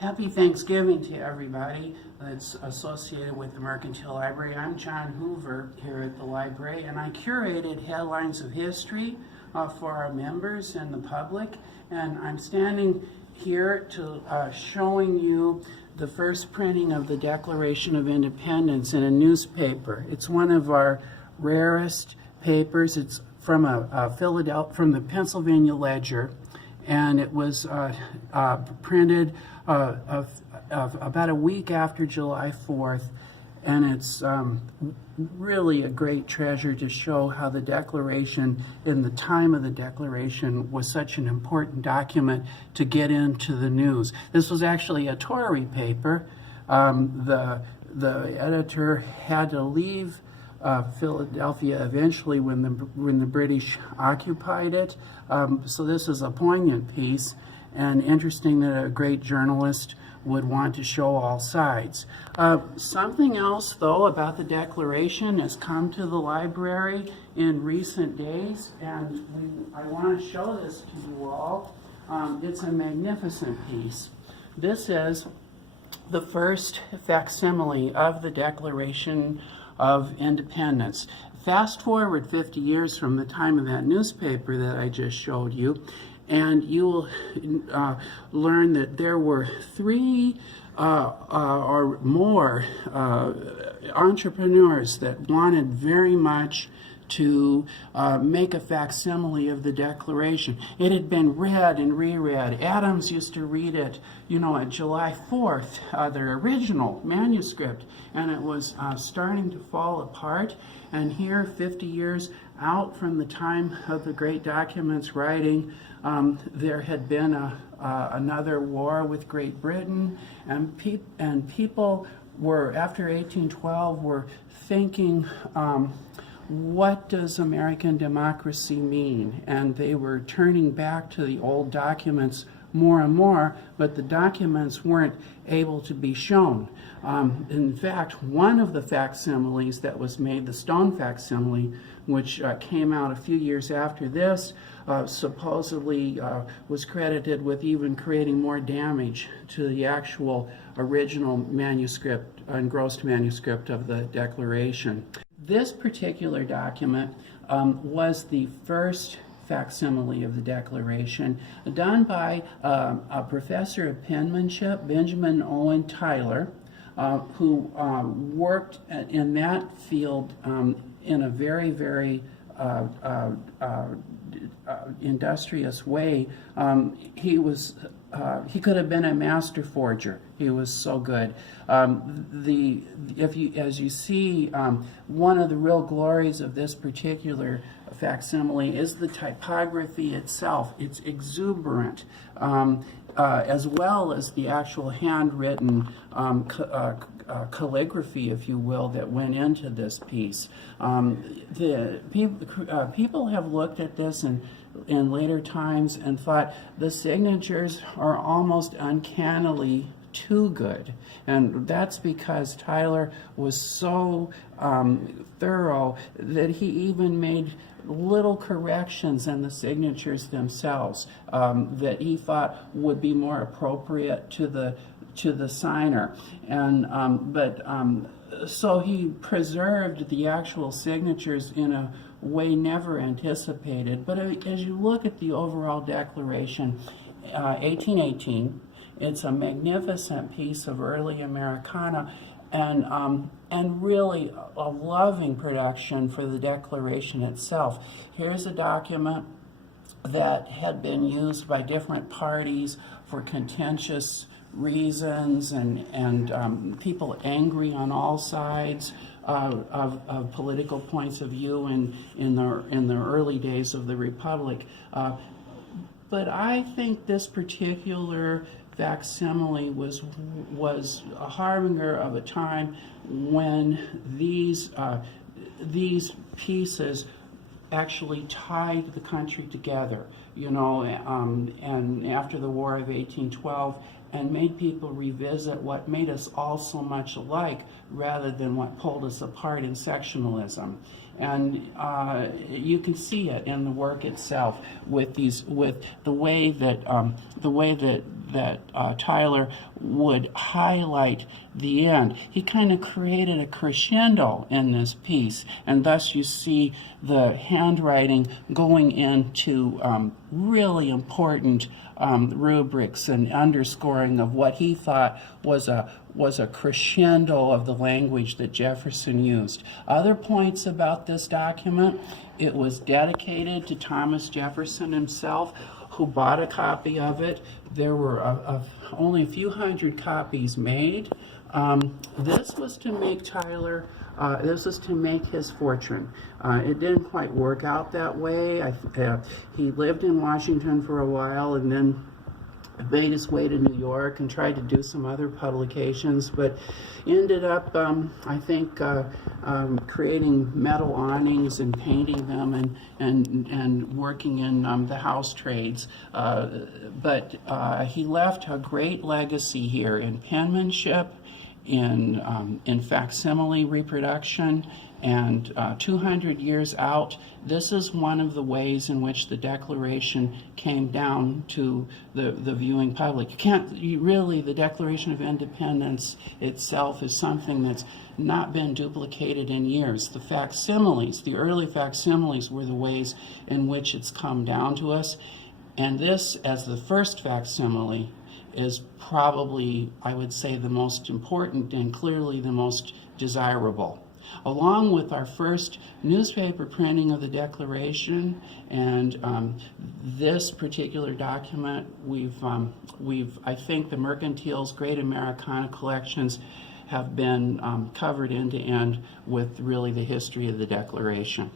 Happy Thanksgiving to everybody that's associated with the Mercantile Library. I'm John Hoover here at the library, and I curated headlines of history for our members and the public. And I'm standing here to showing you the first printing of the Declaration of Independence in a newspaper. It's one of our rarest papers. It's from from the Pennsylvania Ledger, and it was printed about a week after July 4th, and it's really a great treasure to show how the Declaration, in the time of the Declaration, was such an important document to get into the news. This was actually a Tory paper. The editor had to leave Philadelphia eventually when the British occupied it. So this is a poignant piece, and interesting that a great journalist would want to show all sides. Something else, though, about the Declaration has come to the library in recent days, and I want to show this to you all. It's a magnificent piece. This is the first facsimile of the Declaration of Independence. Fast forward 50 years from the time of that newspaper that I just showed you, and you will learn that there were three or more entrepreneurs that wanted very much to make a facsimile of the Declaration. It had been read and reread. Adams used to read it, at July 4th, the original manuscript, and it was starting to fall apart. And here, 50 years out from the time of the great document's writing, there had been another war with Great Britain, and people were, after 1812, were thinking, what does American democracy mean? And they were turning back to the old documents more and more, but the documents weren't able to be shown. In fact, one of the facsimiles that was made, the stone facsimile, which came out a few years after this, supposedly was credited with even creating more damage to the actual original manuscript, engrossed manuscript of the Declaration. This particular document was the first facsimile of the Declaration, done by a professor of penmanship, Benjamin Owen Tyler, who worked in that field in a very, very industrious way. He could have been a master forger. He was so good. As you see, one of the real glories of this particular facsimile is the typography itself. It's exuberant, as well as the actual handwritten calligraphy, if you will, that went into this piece. People have looked at this in later times and thought the signatures are almost uncannily too good, and that's because Tyler was so thorough that he even made little corrections in the signatures themselves that he thought would be more appropriate to the signer, and so he preserved the actual signatures in a way never anticipated. But as you look at the overall Declaration, 1818, it's a magnificent piece of early Americana, and really a loving production for the Declaration itself. Here's a document that had been used by different parties for contentious reasons, and people angry on all sides of political points of view in the early days of the Republic. But I think this particular facsimile was a harbinger of a time when these pieces actually tied the country together, and after the War of 1812, and made people revisit what made us all so much alike rather than what pulled us apart in sectionalism. you can see it in the work itself with the way that Tyler would highlight the end. He kind of created a crescendo in this piece, and thus you see the handwriting going into really important rubrics and underscoring of what he thought was a crescendo of the language that Jefferson used. Other points about this document: it was dedicated to Thomas Jefferson himself, who bought a copy of it. There were only a few hundred copies made. This was to make Tyler, this was to make his fortune. It didn't quite work out that way. He lived in Washington for a while and then made his way to New York and tried to do some other publications, but ended up, I think, creating metal awnings and painting them and working in the house trades. But he left a great legacy here in penmanship, in facsimile reproduction, and 200 years out, this is one of the ways in which the Declaration came down to the viewing public. The Declaration of Independence itself is something that's not been duplicated in years. The facsimiles, the early facsimiles, were the ways in which it's come down to us. And this, as the first facsimile, is probably, I would say, the most important and clearly the most desirable. Along with our first newspaper printing of the Declaration and this particular document, I think the Mercantile's Great Americana collections have been covered end to end with really the history of the Declaration.